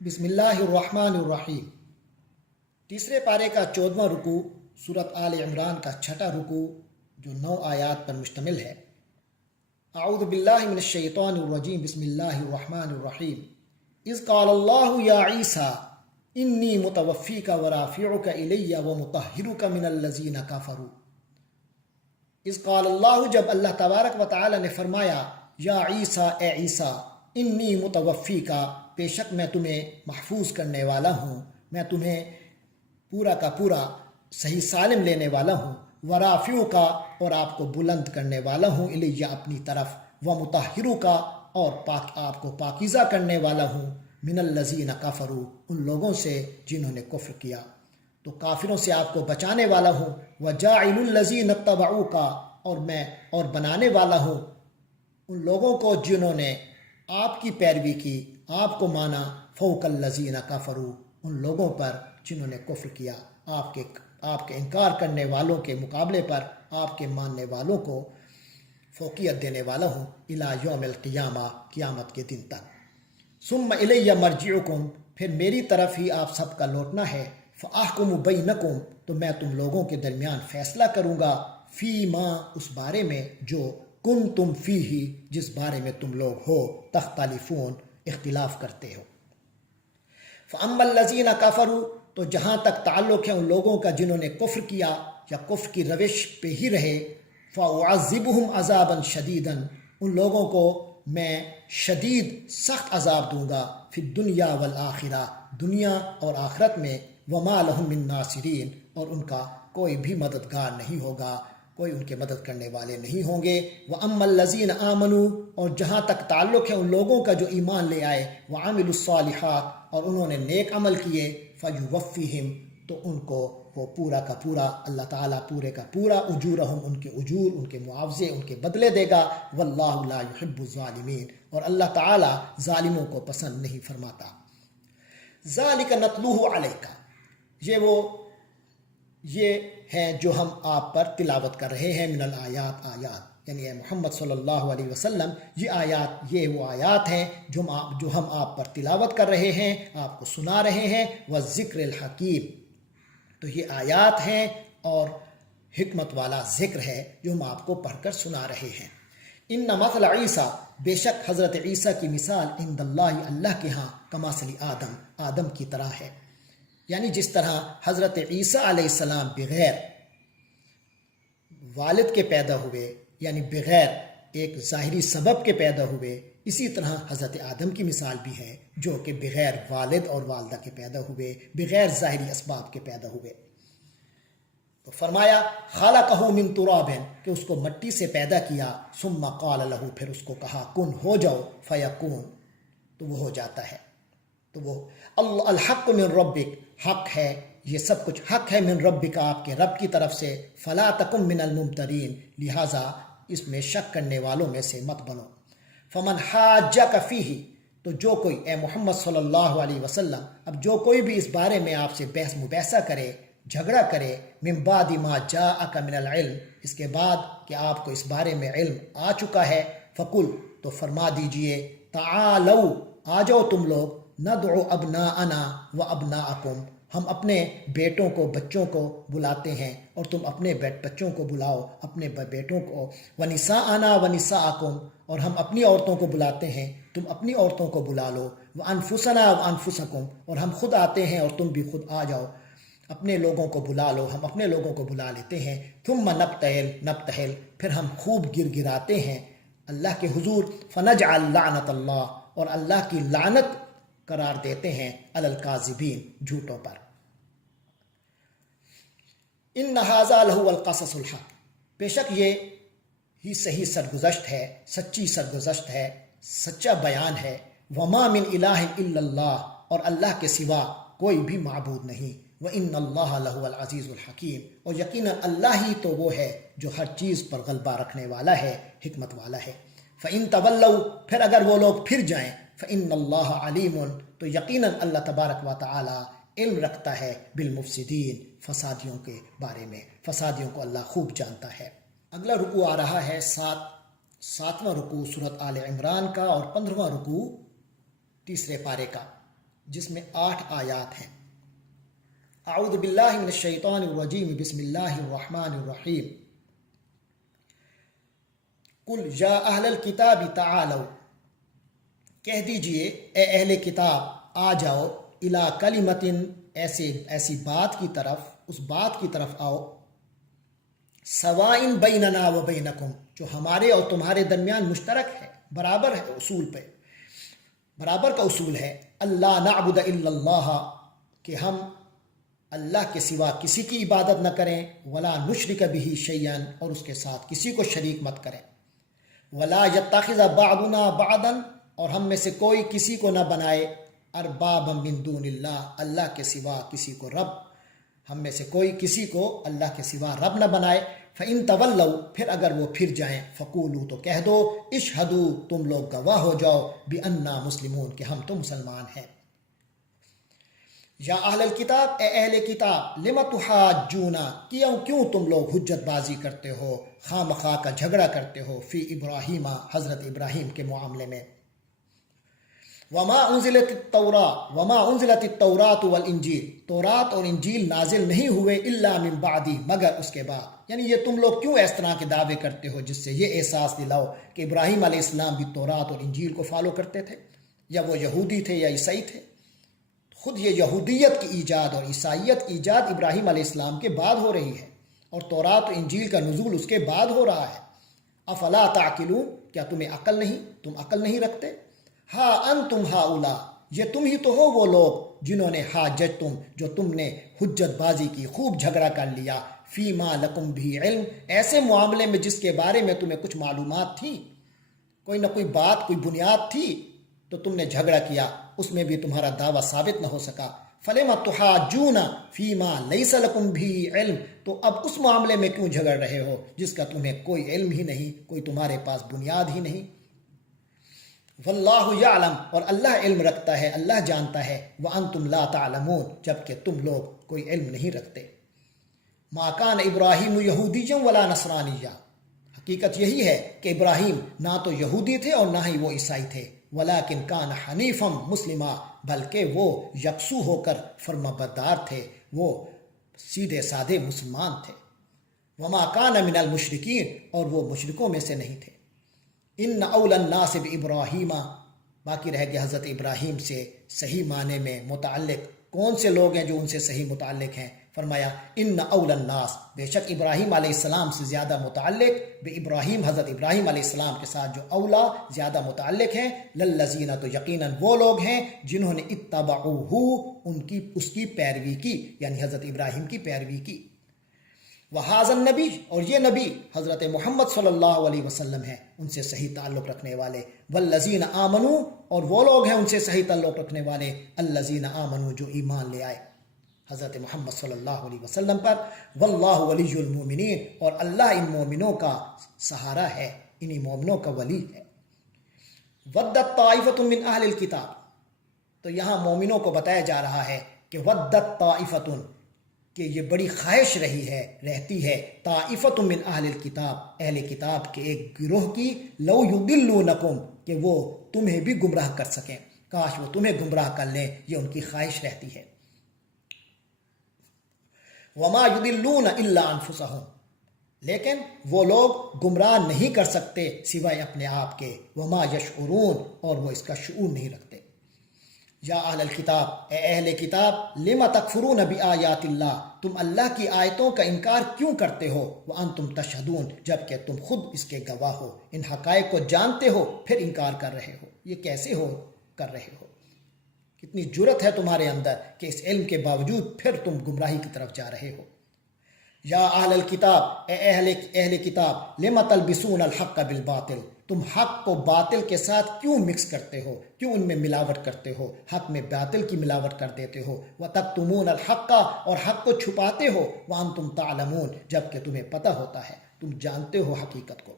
بسم اللہ الرحمن الرحیم۔ تیسرے پارے کا 14واں رکوع سورۃ آل عمران کا 6واں رکوع جو 9 آیات پر مشتمل ہے۔ اعوذ باللہ من الشیطان الرجیم، بسم اللہ الرحمن الرحیم۔ اذ قال اللہ یا عیسیٰ انی متوفیک ورافعک الی ومطہرک من الذین کفروا۔ اذ قال اللہ، جب اللہ تبارک و تعالی نے فرمایا، یا عیسیٰ، اے عیسیٰ، انی متوفیکا، بے شک میں تمہیں محفوظ کرنے والا ہوں، میں تمہیں پورا کا پورا صحیح سالم لینے والا ہوں، ورافعک، اور آپ کو بلند کرنے والا ہوں، الیہ، اپنی طرف، ومطہرک، اور آپ کو پاکیزہ کرنے والا ہوں، من الذین کفروا، ان لوگوں سے جنہوں نے کفر کیا، تو کافروں سے آپ کو بچانے والا ہوں، وجاعل الذین اتبعوک، اور بنانے والا ہوں ان لوگوں کو جنہوں نے آپ کی پیروی کی، آپ کو مانا، فوق الذین کفروا، ان لوگوں پر جنہوں نے کفر کیا، آپ کے انکار کرنے والوں کے مقابلے پر آپ کے ماننے والوں کو فوقیت دینے والا ہوں، الی یوم القیامہ، قیامت کے دن تک۔ ثم الی مرجعکم، پھر میری طرف ہی آپ سب کا لوٹنا ہے، فاحکم بینکم، تو میں تم لوگوں کے درمیان فیصلہ کروں گا، فی ما، اس بارے میں جو کنتم فیہ، جس بارے میں تم لوگ ہو تختلفون، اختلاف کرتے ہو۔ فاما الذین کفروا، تو جہاں تک تعلق ہے ان لوگوں کا جنہوں نے کفر کیا یا کفر کی روش پہ ہی رہے، فاعذبہم عذابا شدیدا، ان لوگوں کو میں شدید سخت عذاب دوں گا، فی الدنیا والآخرہ، دنیا اور آخرت میں، وما لہم من ناصرین، اور ان کا کوئی بھی مددگار نہیں ہوگا، کوئی ان کے مدد کرنے والے نہیں ہوں گے۔ وَأَمَّا الَّذِينَ آمَنُوا، اور جہاں تک تعلق ہے ان لوگوں کا جو ایمان لے آئے، وَعَمِلُوا الصَّالِحَاتِ، اور انہوں نے نیک عمل کیے، فَيُوَفِّيهِمْ، تو ان کو وہ پورا کا پورا اللہ تعالیٰ پورے کا پورا اجورہم، ان کے اجور، ان کے معاوضے، ان کے بدلے دے گا، وَاللَّهُ لَا يُحِبُّ الظَّالِمِينَ، اور اللہ تعالیٰ ظالموں کو پسند نہیں فرماتا۔ ذَلِكَ نَتْلُوهُ عَلَيْكَ، یہ ہیں جو ہم آپ پر تلاوت کر رہے ہیں، من الآیات، آیات، یعنی اے محمد صلی اللہ علیہ وسلم، یہ وہ آیات ہیں جو ہم آپ پر تلاوت کر رہے ہیں، آپ کو سنا رہے ہیں، والذکر الحکیم، تو یہ آیات ہیں اور حکمت والا ذکر ہے جو ہم آپ کو پڑھ کر سنا رہے ہیں۔ ان مثل عیسیٰ، بے شک حضرت عیسیٰ کی مثال، عند اللہ، اللہ کے ہاں، کمثل آدم، آدم کی طرح ہے، یعنی جس طرح حضرت عیسیٰ علیہ السلام بغیر والد کے پیدا ہوئے، یعنی بغیر ایک ظاہری سبب کے پیدا ہوئے، اسی طرح حضرت آدم کی مثال بھی ہے جو کہ بغیر والد اور والدہ کے پیدا ہوئے، بغیر ظاہری اسباب کے پیدا ہوئے۔ تو فرمایا، خلقہ من تراب، کہ اس کو مٹی سے پیدا کیا، ثم قال لہ، پھر اس کو کہا، کن، ہو جاؤ، فیکون، تو وہ ہو جاتا ہے۔ تو وہ الحق من ربک، حق ہے، یہ سب کچھ حق ہے، من ربک، آپ کے رب کی طرف سے، فلا تکن من الممترین، لہٰذا اس میں شک کرنے والوں میں سے مت بنو۔ فمن حاجک فیہ، تو جو کوئی، اے محمد صلی اللہ علیہ وسلم، اب جو کوئی بھی اس بارے میں آپ سے بحث مباحثہ کرے، جھگڑا کرے، من بعد ما جاءک من العلم، اس کے بعد کہ آپ کو اس بارے میں علم آ چکا ہے، فقل، تو فرما دیجئے، تعالو، آ جاؤ تم لوگ، ندعو ابناءنا و ابناءکم، ہم اپنے بیٹوں کو، بچوں کو بلاتے ہیں، اور تم اپنے بچوں کو بلاؤ، اپنے بیٹوں کو، ونساءنا و نساءکم، اور ہم اپنی عورتوں کو بلاتے ہیں، تم اپنی عورتوں کو بلا لو، وانفسنا و انفسکم، اور ہم خود آتے ہیں اور تم بھی خود آ جاؤ، اپنے لوگوں کو بلا لو، ہم اپنے لوگوں کو بلا لیتے ہیں، ثم نبتہل، پھر ہم خوب گر گراتے ہیں اللہ کے حضور، فنجعل لعنت اللہ، اور اللہ کی لعنت قرار دیتے ہیں، علی الکاذبین، جھوٹوں پر۔ ان ھذا لہو القصص الحق، بے شک یہ ہی صحیح سرگزشت ہے، سچی سرگزشت ہے، سچا بیان ہے، وما من الہ الا اللہ، اور اللہ کے سوا کوئی بھی معبود نہیں، وان اللہ لہو العزیز الحکیم، اور یقیناً اللہ ہی تو وہ ہے جو ہر چیز پر غلبہ رکھنے والا ہے، حکمت والا ہے۔ فإن تولوا، پھر اگر وہ لوگ پھر جائیں، فإن اللہ علیم، تو یقیناً اللہ تبارک و تعالی علم رکھتا ہے، بالمفسدین، فسادیوں کے بارے میں، فسادیوں کو اللہ خوب جانتا ہے۔ اگلا رکوع آ رہا ہے ساتواں رکوع سورۃ آل عمران کا، اور 15واں رکوع تیسرے پارے کا۔ جس میں 8 آیات ہیں۔ اعوذ باللہ من الشیطان الرجیم، بسم اللہ الرحمن الرحیم۔ قل یا اہل الکتاب تعالوا، کہہ دیجئے اے اہل کتاب آ جاؤ، الی کلمۃ، ایسی بات کی طرف، اس بات کی طرف آؤ، سواء بیننا و بینکم، جو ہمارے اور تمہارے درمیان مشترک ہے، برابر ہے، اصول پہ برابر کا اصول ہے۔ اللہ نعبد الا اللہ، کہ ہم اللہ کے سوا کسی کی عبادت نہ کریں، ولا نشرک بہ شیئا، اور اس کے ساتھ کسی کو شریک مت کریں، ولا یتخذ بعضنا بعضا، اور ہم میں سے کوئی کسی کو نہ بنائے، اربابا من دون اللہ، اللہ کے سوا کسی کو رب، ہم میں سے کوئی کسی کو اللہ کے سوا رب نہ بنائے۔ فَإِن تَوَلَّوْا، پھر اگر وہ پھر جائیں، فَقُولُوا، تو کہہ دو، اشہدوا، تم لوگ گواہ ہو جاؤ، بِأَنَّا مُسْلِمُونَ، کہ ہم تو مسلمان ہیں۔ یا اہل الکتاب، اے اہل کتاب، لِمَ تُحَاجُّونَ، کیوں تم لوگ حجت بازی کرتے ہو، خواہ مخواہ کا جھگڑا کرتے ہو، فی ابراہیم، حضرت ابراہیم کے معاملے میں۔ وما انزلت التوراۃ والانجیل، تورات اور انجیل نازل نہیں ہوئے، الا من بعدی، مگر اس کے بعد، یعنی یہ تم لوگ کیوں اس طرح کے دعوے کرتے ہو جس سے یہ احساس دلاؤ کہ ابراہیم علیہ السلام بھی تورات اور انجیل کو فالو کرتے تھے، یا وہ یہودی تھے یا عیسائی تھے۔ خود یہ یہودیت کی ایجاد اور عیسائیت کی ایجاد ابراہیم علیہ السلام کے بعد ہو رہی ہے، اور تورات و انجیل کا نزول اس کے بعد ہو رہا ہے۔ افلا تعقلون، کیا تمہیں عقل نہیں، تم عقل نہیں رکھتے؟ ہاں انتم ہاؤلا، یہ تم ہی تو ہو وہ لوگ جنہوں نے حاجتم، جو تم نے حجت بازی کی، خوب جھگڑا کر لیا، فیما لکم بھی علم، ایسے معاملے میں جس کے بارے میں تمہیں کچھ معلومات تھی، کوئی نہ کوئی بات، کوئی بنیاد تھی، تو تم نے جھگڑا کیا، اس میں بھی تمہارا دعویٰ ثابت نہ ہو سکا۔ فلما تحاجون فیما لیس لکم بھی علم، تو اب اس معاملے میں کیوں جھگڑ رہے ہو جس کا تمہیں کوئی علم ہی نہیں، کوئی تمہارے پاس بنیاد ہی نہیں۔ واللہ یعلم، اور اللہ علم رکھتا ہے، اللہ جانتا ہے، وانتم لا تعلمون، جبکہ تم لوگ کوئی علم نہیں رکھتے۔ ما کان ابراہیم یہودیا ولا نصرانیا، حقیقت یہی ہے کہ ابراہیم نہ تو یہودی تھے اور نہ ہی وہ عیسائی تھے، ولیکن کان حنیفا مسلما، بلکہ وہ یکسو ہو کر فرمانبردار تھے، وہ سیدھے سادھے مسلمان تھے۔ وما کان من المشرکین، اور وہ مشرکوں میں سے نہیں تھے۔ ان اول الناس بابراہیم، باقی رہ گیا حضرت ابراہیم سے صحیح معنی میں متعلق کون سے لوگ ہیں جو ان سے صحیح متعلق ہیں؟ فرمایا ان اول الناس، بے شک ابراہیم علیہ السلام سے زیادہ متعلق، بے ابراہیم، حضرت ابراہیم علیہ السلام کے ساتھ جو اولا زیادہ متعلق ہیں، للذین، تو یقیناً وہ لوگ ہیں جنہوں نے اتبعوہ، اس کی پیروی کی، یعنی حضرت ابراہیم کی پیروی کی۔ وہذا النبی، اور یہ نبی حضرت محمد صلی اللہ علیہ وسلم ہیں، ان سے صحیح تعلق رکھنے والے۔ والذین آمنوا، اور وہ لوگ ہیں ان سے صحیح تعلق رکھنے والے، الذین آمنوا، جو ایمان لے آئے حضرت محمد صلی اللہ علیہ وسلم پر۔ واللہ ولی المومنین، اور اللہ ان مومنوں کا سہارا ہے، انہی مومنوں کا ولی ہے۔ ودت طائفۃ من اہل الکتاب، تو یہاں مومنوں کو بتایا جا رہا ہے کہ ودت طائفۃ، کہ یہ بڑی خواہش رہتی ہے، طائفۃ من اہل الکتاب، اہل کتاب کے ایک گروہ کی، لو یضلونکم، کہ وہ تمہیں بھی گمراہ کر سکیں، کاش وہ تمہیں گمراہ کر لیں، یہ ان کی خواہش رہتی ہے۔ وما یضلون الا انفسہم، لیکن وہ لوگ گمراہ نہیں کر سکتے سوائے اپنے آپ کے، وما یشعرون، اور وہ اس کا شعور نہیں رکھتے۔ یا اہل الکتاب، اے اہل کتاب، لم تکفرون بآیات اللہ، تم اللہ کی آیتوں کا انکار کیوں کرتے ہو، وانتم تشہدون، جبکہ تم خود اس کے گواہ ہو، ان حقائق کو جانتے ہو پھر انکار کر رہے ہو، یہ کیسے کر رہے ہو؟ کتنی جرت ہے تمہارے اندر کہ اس علم کے باوجود پھر تم گمراہی کی طرف جا رہے ہو۔ یا اہل الکتاب، اے اہل کتاب، لم تلبسون الحق بالباطل، تم حق کو باطل کے ساتھ کیوں مکس کرتے ہو، کیوں ان میں ملاوٹ کرتے ہو، حق میں باطل کی ملاوٹ کر دیتے ہو، وتکتمون الحق، اور حق کو چھپاتے ہو، وانتم تعلمون، جبکہ تمہیں پتہ ہوتا ہے، تم جانتے ہو حقیقت کو۔